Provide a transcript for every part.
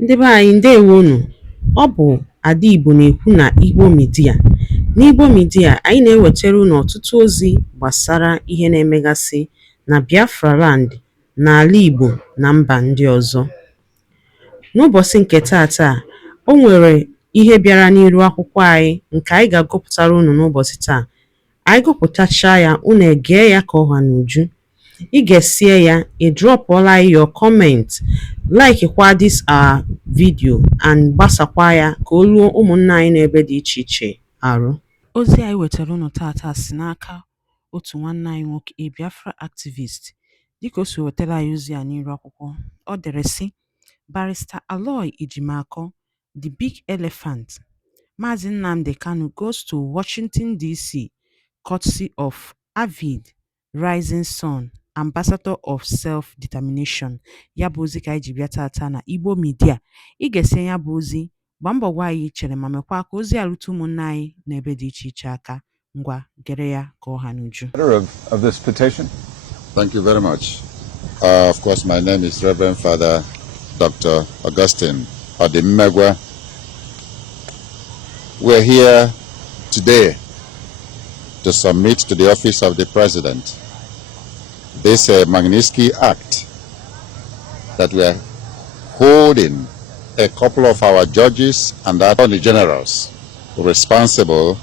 Ndị be anyị ndewonu. Ọ bụ Ada Igbo na-ekwu na Igbo Media. N'Igbo Media, anyị na-ewetara unu ọtụtụ ozi gbasara ihe na-emegasị na Biafra Land, n'ala Igbo na mba ndị ọzọ. N'ụbọchị nke taata, o nwere ihe bịara n'iru akwụkwọ anyị nke anyị ga-agụpụtara unu n'ụbọchị taa. Anyị gụpụtachaa ya, unu egee ya ka ọha n'uju. Ị ga-esie ya, ị drọpụọla your comment, like kwa this our video and gbasakwa ya ka o ruo ụmụnna anyị n'ebe dị iche iche arụ. Ozi anyị wetara unu tata si n'aka otu nwanne anyị nwoke, a Biafra activist. Dịka o si wetara anyị ozi a n'iru akwụkwọ, ọ dere sị: Barrister Aloy Ejimakor, the big elephant. Maazị Nnamdi Kanu goes to Washington, D.C. courtesy of avid rising sun, ambassador of self-determination. Ya bụ ozi ka anyị ji bịa tata na Igbo Media. Ị ga-esi ya bụ ozi, gbaa mbọ gwa anyị chere ma mekwa ka ozi a rute ụmụnna anyị n'ebe dị iche iche aka. Ngwa gere ya ka ọha n'uju. Of this petition. Thank you very much. Of course, my name is Reverend Father Dr. Augustine Odimegwa. We're here today to submit to the office of the President this Magnitsky Act that we are holding a couple of our judges and attorney generals responsible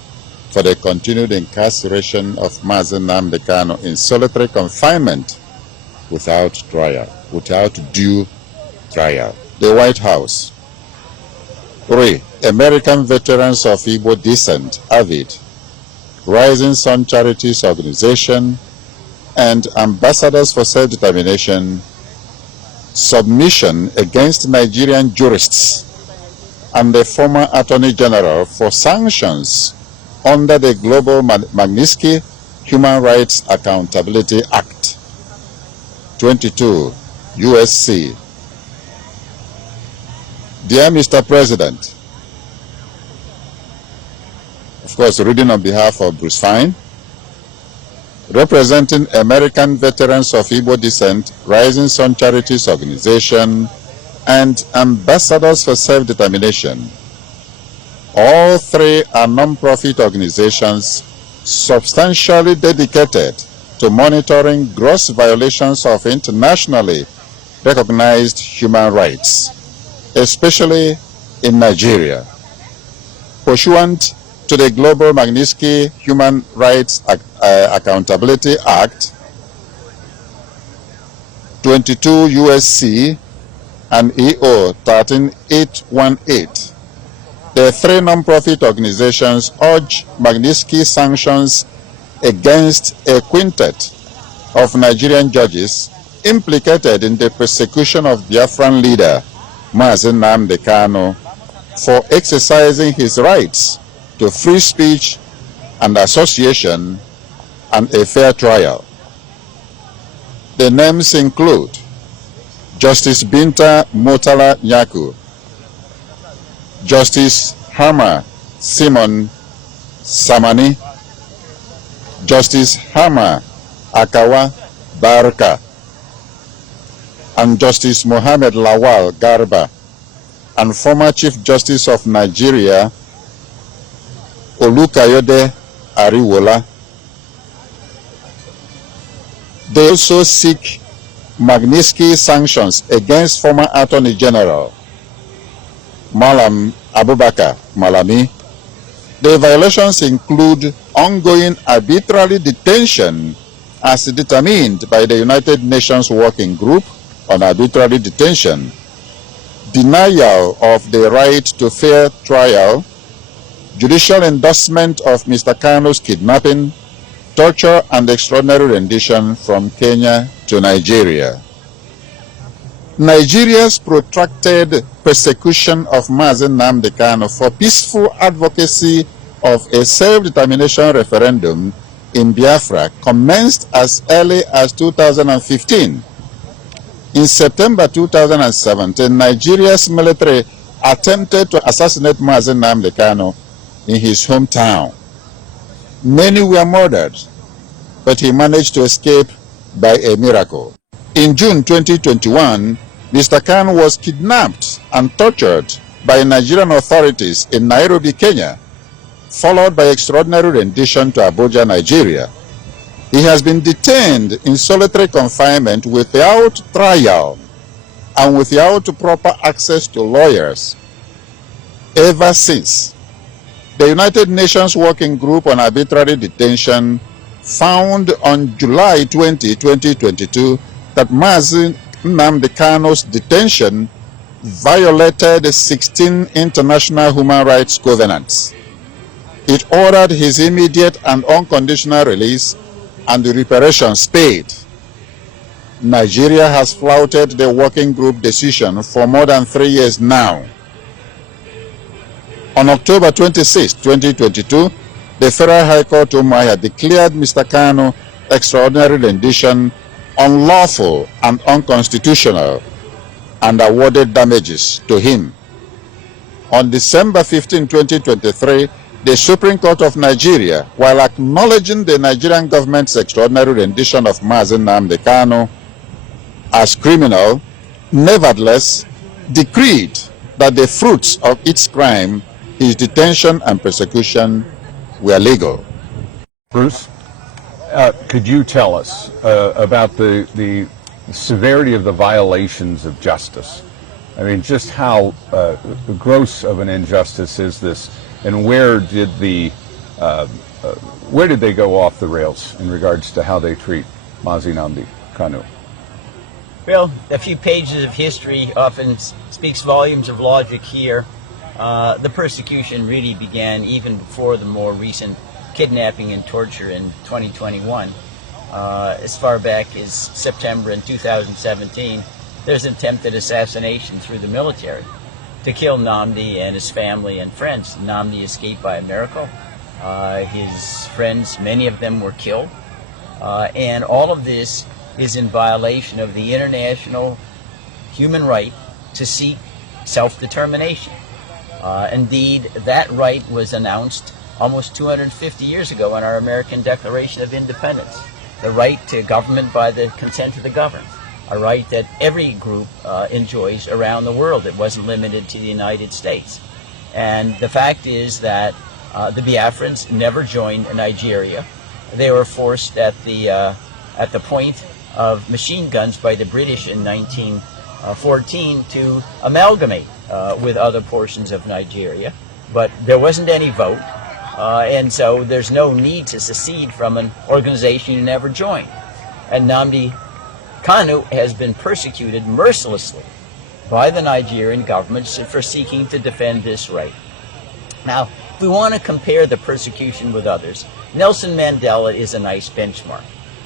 for the continued incarceration of Mazi Nnamdi Kanu in solitary confinement without trial, without due trial. The White House. 3. American veterans of Igbo descent, AVID, Rising Sun Charities Organization, and Ambassadors for Self-Determination, submission against Nigerian jurists and the former Attorney General for sanctions under the Global Magnitsky Human Rights Accountability Act, 22 USC. Dear Mr. President, of course, reading on behalf of Bruce Fine, representing American veterans of Igbo descent, Rising Sun Charities Organization, and Ambassadors for Self-Determination. All three are non-profit organizations substantially dedicated to monitoring gross violations of internationally recognized human rights, especially in Nigeria. Pursuant to the Global Magnitsky Human Rights Accountability Act, 22 USC and EO 13818, the three non-profit organizations urge Magnitsky sanctions against a quintet of Nigerian judges implicated in the persecution of Biafran leader Mazi Nnamdi Kanu for exercising his rights to free speech and association and a fair trial. The names include Justice Binta Motala Nyaku, Justice Hama Simon Samani, Justice Hama Akawa Barka, and Justice Mohammed Lawal Garba, and former Chief Justice of Nigeria Olukayode Ariwola. They also seek Magnitsky sanctions against former Attorney General Malam Abubakar Malami. The violations include ongoing arbitrary detention as determined by the United Nations Working Group on Arbitrary Detention, denial of the right to fair trial, judicial endorsement of Mr. Kanu's kidnapping, torture and extraordinary rendition from Kenya to Nigeria. Nigeria's protracted persecution of Mazi Nnamdi Kanu for peaceful advocacy of a self-determination referendum in Biafra commenced as early as 2015. In September 2017, Nigeria's military attempted to assassinate Mazi Nnamdi Kanu in his hometown. Many were murdered, but he managed to escape by a miracle. In June 2021, Mr. Kanu was kidnapped and tortured by Nigerian authorities in Nairobi, Kenya, followed by extraordinary rendition to Abuja, Nigeria. He has been detained in solitary confinement without trial and without proper access to lawyers ever since. The United Nations Working Group on Arbitrary Detention found on July 20, 2022 that Mazi Nnamdi Kanu's detention violated 16 international human rights covenants. It ordered his immediate and unconditional release and the reparations paid. Nigeria has flouted the working group decision for more than 3 years now. On October 26, 2022, the Federal High Court Umuahia declared Mr. Kanu extraordinary rendition unlawful and unconstitutional and awarded damages to him. On December 15, 2023, the Supreme Court of Nigeria, while acknowledging the Nigerian government's extraordinary rendition of Mazi Nnamdi Kanu as criminal, nevertheless decreed that the fruits of its crime, his detention and persecution, were legal. Bruce, could you tell us about the severity of the violations of justice? I mean, just how gross of an injustice is this, and where did they go off the rails in regards to how they treat Mazi Nnamdi Kanu? Well, a few pages of history often speaks volumes of logic here. The persecution really began even before the more recent kidnapping and torture in 2021. As far back as September in 2017, there's attempted assassination through the military to kill Nnamdi and his family and friends. Nnamdi escaped by a miracle. His friends, many of them were killed. And all of this is in violation of the international human right to seek self-determination. Indeed, that right was announced almost 250 years ago in our American Declaration of Independence. The right to government by the consent of the governed. A right that every group enjoys around the world. It wasn't limited to the United States. And the fact is that the Biafrans never joined Nigeria. They were forced at the point of machine guns by the British in 1914 to amalgamate with other portions of Nigeria. But there wasn't any vote, and so there's no need to secede from an organization you never joined. And Nnamdi Kanu has been persecuted mercilessly by the Nigerian government for seeking to defend this right. Now, if we want to compare the persecution with others, Nelson Mandela is a nice benchmark.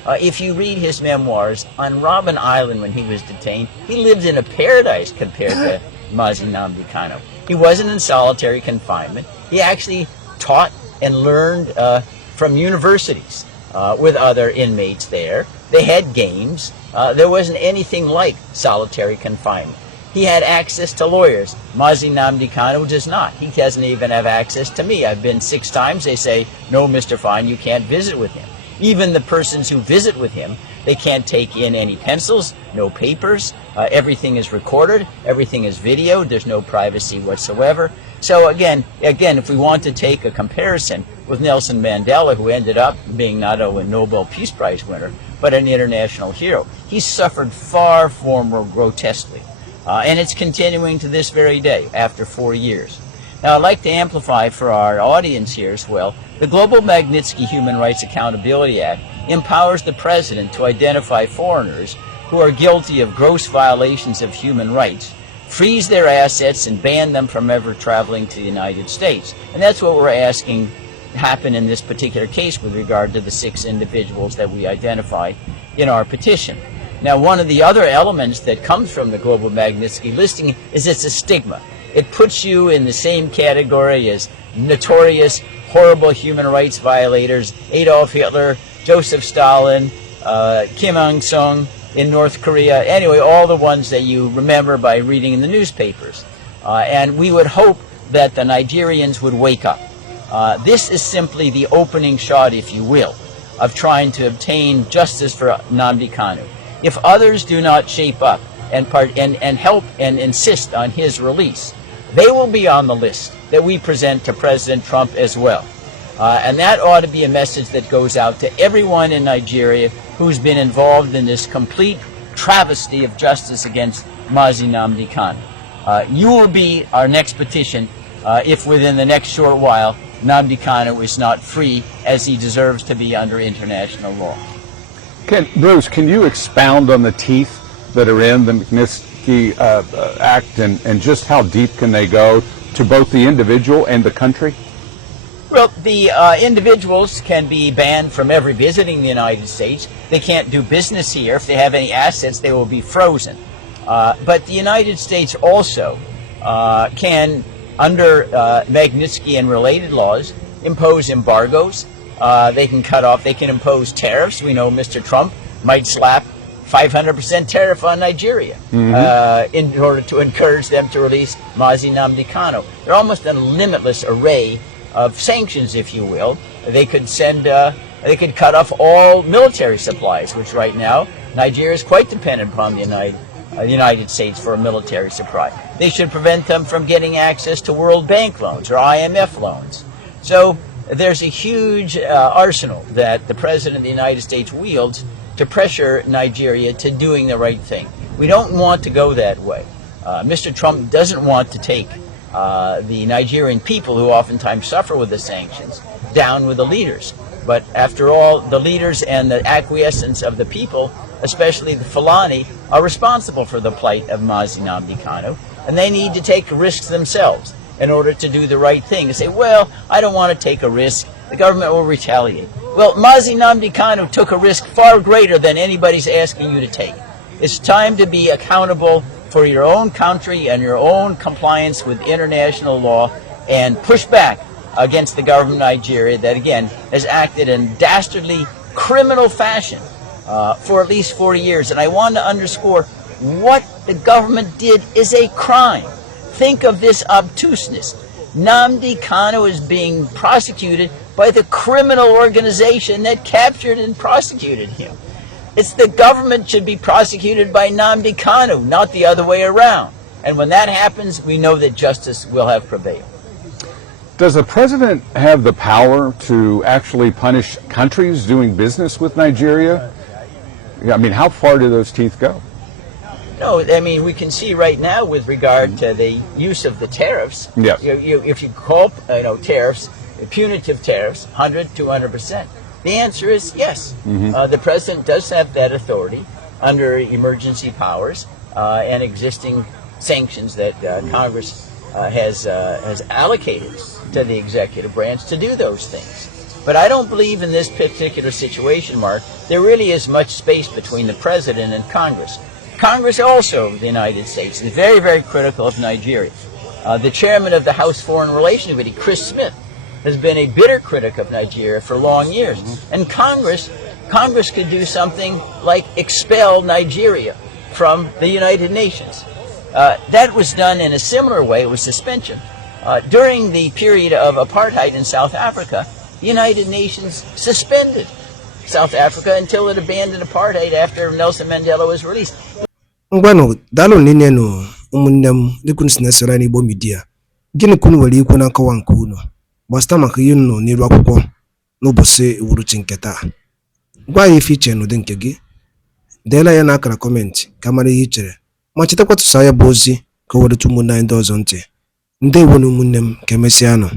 If you read his memoirs, on Robben Island when he was detained, he lived in a paradise compared to Mazi Nnamdi Kanu. He wasn't in solitary confinement. He actually taught and learned from universities with other inmates there. They had games. There wasn't anything like solitary confinement. He had access to lawyers. Mazi Nnamdi Kanu does not. He doesn't even have access to me. I've been 6 times. They say, no, Mr. Fine, you can't visit with him. Even the persons who visit with him, they can't take in any pencils, no papers. Everything is recorded. Everything is videoed. There's no privacy whatsoever. So again, if we want to take a comparison with Nelson Mandela, who ended up being not only a Nobel Peace Prize winner, but an international hero, he suffered far, far more grotesquely. And it's continuing to this very day after 4 years. Now, I'd like to amplify for our audience here as well, the Global Magnitsky Human Rights Accountability Act empowers the President to identify foreigners who are guilty of gross violations of human rights, freeze their assets, and ban them from ever traveling to the United States. And that's what we're asking happen in this particular case with regard to the 6 individuals that we identified in our petition. Now, one of the other elements that comes from the Global Magnitsky listing is it's a stigma. It puts you in the same category as notorious, horrible human rights violators, Adolf Hitler, Joseph Stalin, Kim Il-sung in North Korea, anyway, all the ones that you remember by reading in the newspapers. And we would hope that the Nigerians would wake up. This is simply the opening shot, if you will, of trying to obtain justice for Nnamdi Kanu. If others do not shape up, and help and insist on his release, they will be on the list that we present to President Trump as well. And that ought to be a message that goes out to everyone in Nigeria who's been involved in this complete travesty of justice against Nnamdi Kanu. You will be our next petition if within the next short while Nnamdi Kanu is not free as he deserves to be under international law. Bruce, can you expound on the teeth that are in the Magnitsky Act and just how deep can they go to both the individual and the country? Well, the individuals can be banned from ever visiting the United States. They can't do business here. If they have any assets, they will be frozen. But the United States also can, under Magnitsky and related laws, impose embargoes. They can cut off, they can impose tariffs. We know Mr. Trump might slap 500% tariff on Nigeria in order to encourage them to release Nnamdi Kanu. They're almost a limitless array of sanctions, if you will. They could they could cut off all military supplies, which right now Nigeria is quite dependent upon the United States for a military supply. They should prevent them from getting access to World Bank loans or IMF loans. So there's a huge arsenal that the President of the United States wields to pressure Nigeria to doing the right thing. We don't want to go that way. Mr. Trump doesn't want to take the Nigerian people, who oftentimes suffer with the sanctions, down with the leaders. But after all, the leaders and the acquiescence of the people, especially the Fulani, are responsible for the plight of Nnamdi Kanu, and they need to take risks themselves in order to do the right thing. To say, well, I don't want to take a risk, the government will retaliate. Well, Nnamdi Kanu took a risk far greater than anybody's asking you to take. It's time to be accountable for your own country and your own compliance with international law and push back against the government of Nigeria that, again, has acted in dastardly criminal fashion for at least 40 years. And I want to underscore, what the government did is a crime. Think of this obtuseness. Nnamdi Kanu is being prosecuted by the criminal organization that captured and prosecuted him. It's the government should be prosecuted by Nnamdi Kanu, not the other way around. And when that happens, we know that justice will have prevailed. Does the president have the power to actually punish countries doing business with Nigeria? I mean, how far do those teeth go? No, I mean, we can see right now with regard to the use of the tariffs. Yes. If you call tariffs, punitive tariffs, 100, 200%, the answer is yes. The president does have that authority under emergency powers and existing sanctions that Congress has allocated to the executive branch to do those things. But I don't believe in this particular situation, Mark, there really is much space between the president and Congress. Congress also, the United States, is very, very critical of Nigeria. The chairman of the House Foreign Relations Committee, Chris Smith, has been a bitter critic of Nigeria for long years. And Congress could do something like expel Nigeria from the United Nations. That was done in a similar way with suspension. During the period of apartheid in South Africa, the United Nations suspended South Africa until it abandoned apartheid after Nelson Mandela was released. Ngwano dalo ninenu umunnem dikun sinesera ni Igbo media. Gịnị kunu nwere ikwu na nkọwa nke unu gbasata maka ihe unu n'iru akwụkwọ n'ụbọchị uhuruchi nke taa. Gwa ya ife iche n'ụdị nke gị. Deela ya n'akara kọmentị ka mara ihe i chere. Ma chetakwa tụsa ya bụ ozi ka o were ụmụnne anyị ndị ọzọ ntị. Ndewo na ụmụnne m ka emesịa nụ.